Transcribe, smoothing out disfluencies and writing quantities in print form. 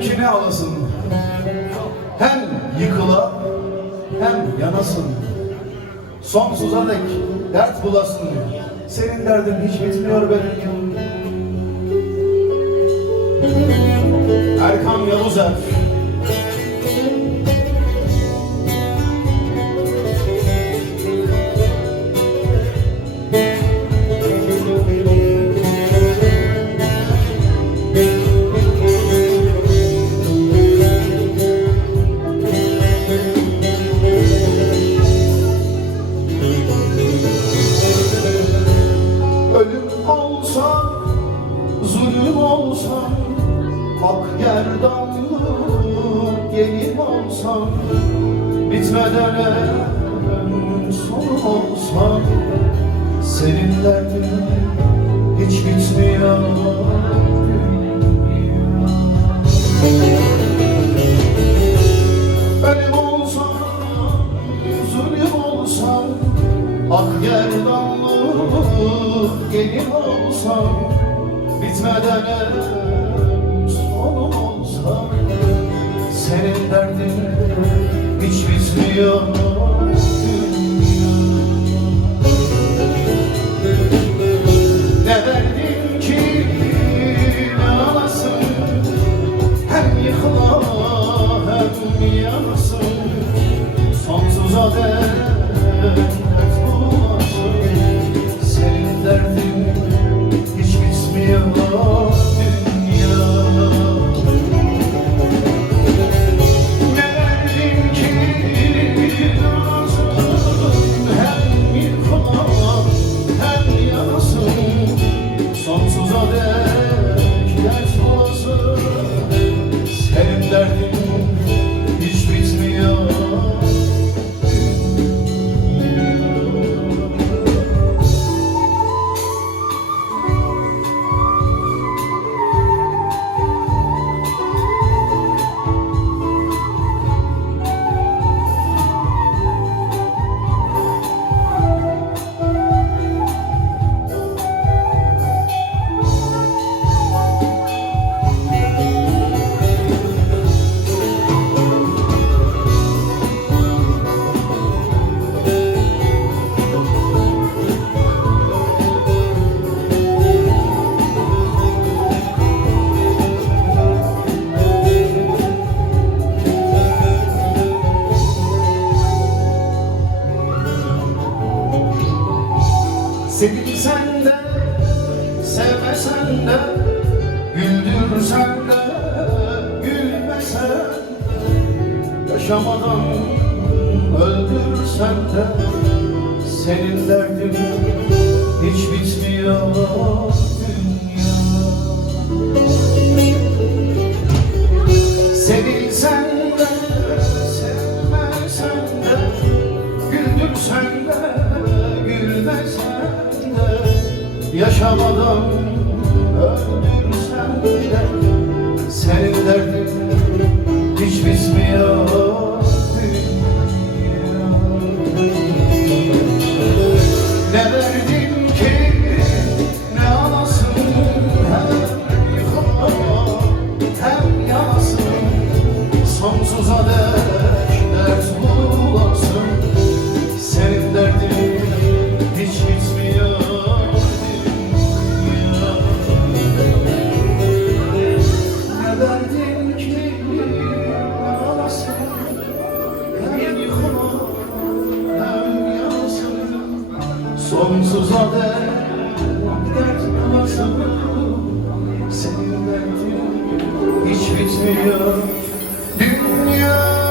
benimkini alasın. Hem yıkıla hem yanasın. Sonsuza dek dert bulasın. Senin derdin hiç bitmiyor benim. Erkan Yavuzer. Ölüm olsa, zulüm olsa, ak gerdanlı gelin olsa, bitmeden en son olsa, senin derdin hiç bitmiyor. Ölüm olsa, zulüm olsa, ak gerdanlı gelin olsa, bitmeden en son olsa, senin derdin hiç bitmiyor. Ne verdin ki ne alasın, hem yıkıla hem yanasın, sonsuza dek senin derdin hiç bitmiyor dünya. Ne verdin ki nazın, hem yıkıla hem yanasın, sonsuza dek dert bulasın, senin derdin hiç bitmiyor. Sevilsen de, sevmesen de, güldürsen de, gülmesen de, yaşamadan öldürsen de, senin derdin hiç bitmiyor dünya. Sevilsen de, sevmesen de, güldürsen de, gülmesen de, yaşamadan öldürsen de, senin derdin hiç bitmiyor dünya. Ne verdin ki ne alasın, hem yıkıla hem yanasın, sonsuza dek dert bulasın, senin derdin hiç bitmiyor. Ne verdin ki ne alasın, hem yıkıla hem yanasın, sonsuza dek dert bulasın, senin derdin hiç bitmiyor dünya.